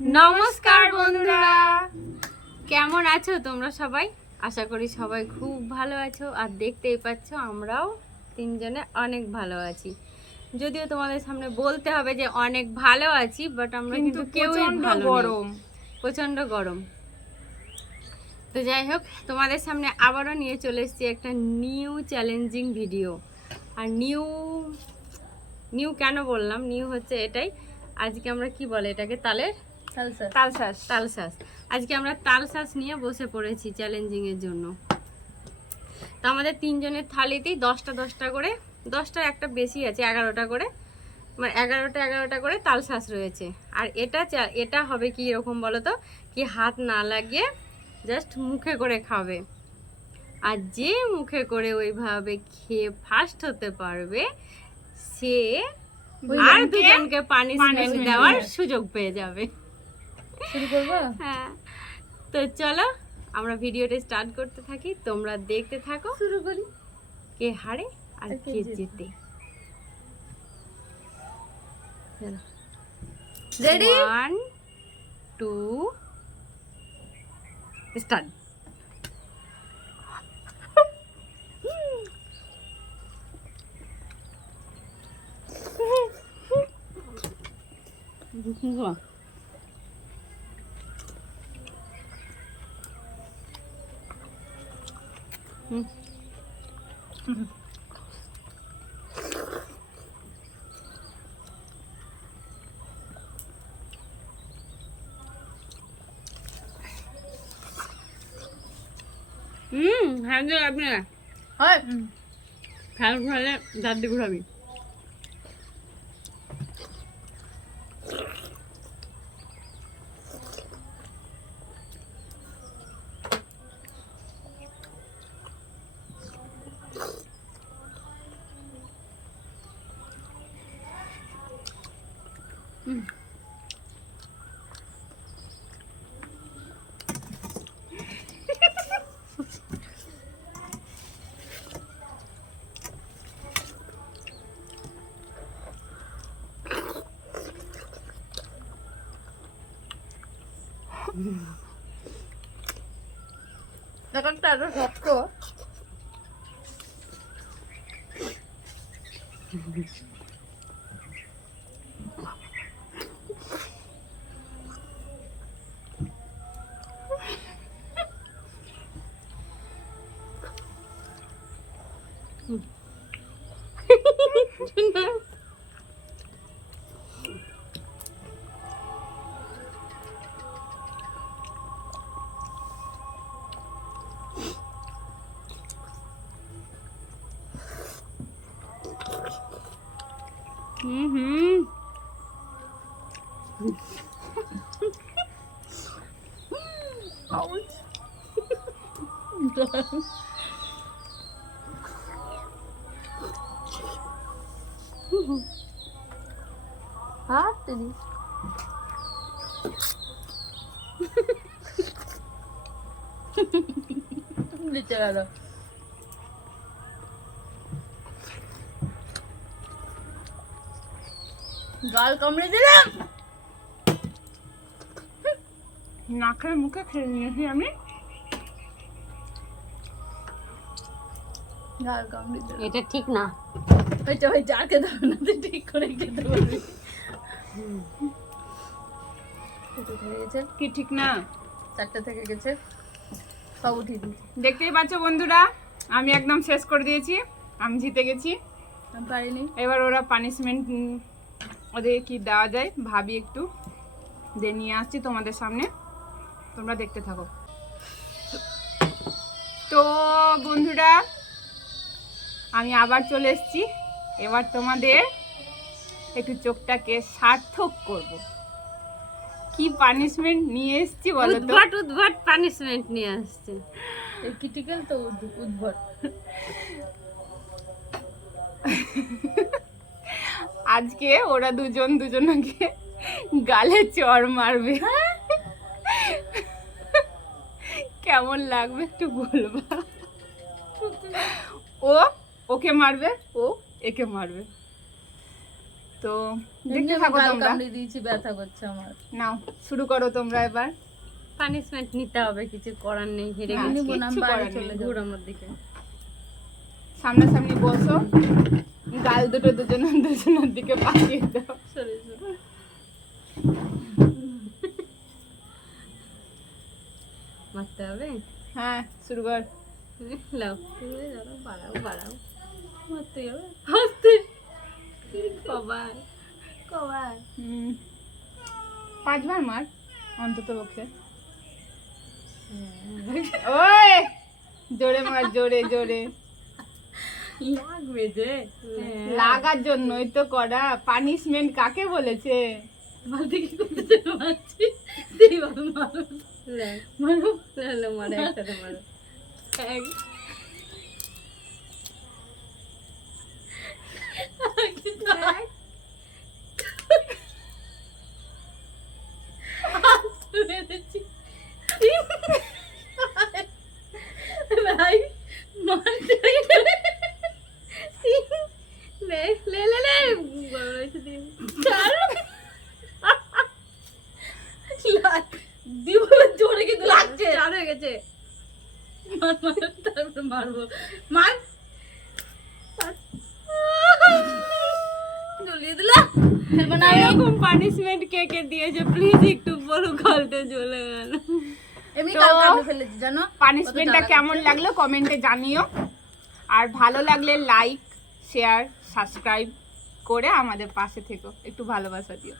নমস্কার বন্ধুরা, কেমন আছো তোমরা সবাই? আশা করি সবাই খুব ভালো আছো। আর দেখতেই পাচ্ছ আমরাও তিনজনে অনেক ভালো আছি। যদিও তোমাদের সামনে বলতে হবে যে অনেক ভালো আছি, বাট আমরা কিন্তু কেউই ভালো নেই। প্রচন্ড গরম। তো যাই হোক, তোমাদের সামনে আবারও নিয়ে চলে এসেছি একটা নিউ চ্যালেঞ্জিং ভিডিও। আর নিউ কেন বললাম, নিউ হচ্ছে এটাই, আজকে আমরা কি বলে এটাকে, তালশাঁস। আজকে আমরা তালশাঁস নিয়ে বসে পড়েছি চ্যালেঞ্জিং এর জন্য। তো আমাদের তিনজনের থালিতেই 10টা করে, 10টার একটা বেশি আছে, 11টা করে, মানে 11টা করে তালশাঁস রয়েছে। আর এটা হবে কি এরকম বলো তো, কি হাত না লাগিয়ে জাস্ট মুখে করে খাবে। আর যে মুখে করে ওইভাবে খেয়ে ফার্স্ট হতে পারবে, সে আর দুজনকে পানিশমেন্ট দেওয়ার সুযোগ পেয়ে যাবে। শুরু করবো? হ্যাঁ, তো চলো আমরা ভিডিওটা স্টার্ট করতে থাকি, তোমরা দেখতে থাকো। শুরু করি। কে হারে আর কে জেতে। রেডি? 1 2 স্টার্ট। হ্যাঁ আপনি হয় ফ্যান ঘুরালে দাঁড়ি ঘুরাবি। ব্যাপারটা এত শক্ত। হাত দিদি নিচে গেল। গাল কামড়ে দিলাম। নাকের মুখে খেয়ে নিয়েছি আমি। গাল কামড়ে দিলাম। এটা ঠিক না। হয়েছে আর খেতে হবে না, তুই ঠিক করে খেতে পারবি। থেকে গেছে কি ঠিক না? 4টা থেকে গেছে, সব উঠিয়ে দিয়েছি। দেখতেই পাচ্ছ বন্ধুরা, আমি একদম শেষ করে দিয়েছি, আমি জিতে গেছি। আমি পারিনি। এবার ওরা পানিশমেন্ট ওদের কি দেওয়া যায় ভাবি, একটু দিয়ে নিয়ে আসছি তোমাদের সামনে, তোমরা দেখতে থাকো। তো বন্ধুরা, আমি আবার চলে এসেছি। এবার তোমাদের একটু চোখটাকে সার্থক করব। কি পানিশমেন্ট নিয়ে এসেছি বলো তো? উদ্ভট পানিশমেন্ট নিয়ে আসছে। এই ক্রিটিক্যাল তো উদ্ভট। আজকে ওরা দুজনকে গালে চড় মারবে। কেমন লাগবে একটু বলবা। ও ওকে মারবে, ও একে মারবে। তো এমনি দেখতে আমি থাকো গাল তোমরা। কামড়ে দিয়েছি, ব্যথা করছে আমার। নাও শুরু করো তোমরা এবার। পানিশমেন্ট নিতে হবে, কিছু করার নেই, হেরে না, গেছি। নিবো না, আমি কিচ্ছু বাইরে করার চলে নেই। যাবো। ঘুর আমার দিকে। সামনাসামনি বসো, গাল দুটো দুজনের দিকে পাঠিয়ে দাও। সরে সরে। মারতে হবে। হ্যাঁ শুরু কর। লাও, বাড়াও বাড়াও। মারতে হবে। হাসতে কবার কবার 5 বার মার অন্তত পক্ষে। ওই জোরে মার, জোরে জোরে। লাগবে যে। লাগার জন্যই তো করা। পানিশমেন্ট কাকে বলেছে? মারতে কি করতে মারছি, সেইভাবে মারো। মারো মারো মারো, একসাথে মারো। এক এক। মেরেছি। ভাই মারতে লে লে লে লে বড় হয়েছে দিন। দিব জোরে কিন্তু লাগছে। চার হয়ে গেছে। মার মার, তারপরে মারবো। মার। জ্বলিয়ে দিলাম। এরকম পানিশমেন্ট কে কে দিয়েছে প্লিজ একটু বলো, গলতে চলে গেল। এমনি তো- কাল কামড়ে ফেলেছি জানো। পানিশমেন্টটা কেমন লাগলো কমেন্টে জানিও। আর ভালো লাগলে লাইক, শেয়ার, সাবস্ক্রাইব করে আমাদের পাশে থেকো, একটু ভালোবাসা দিও।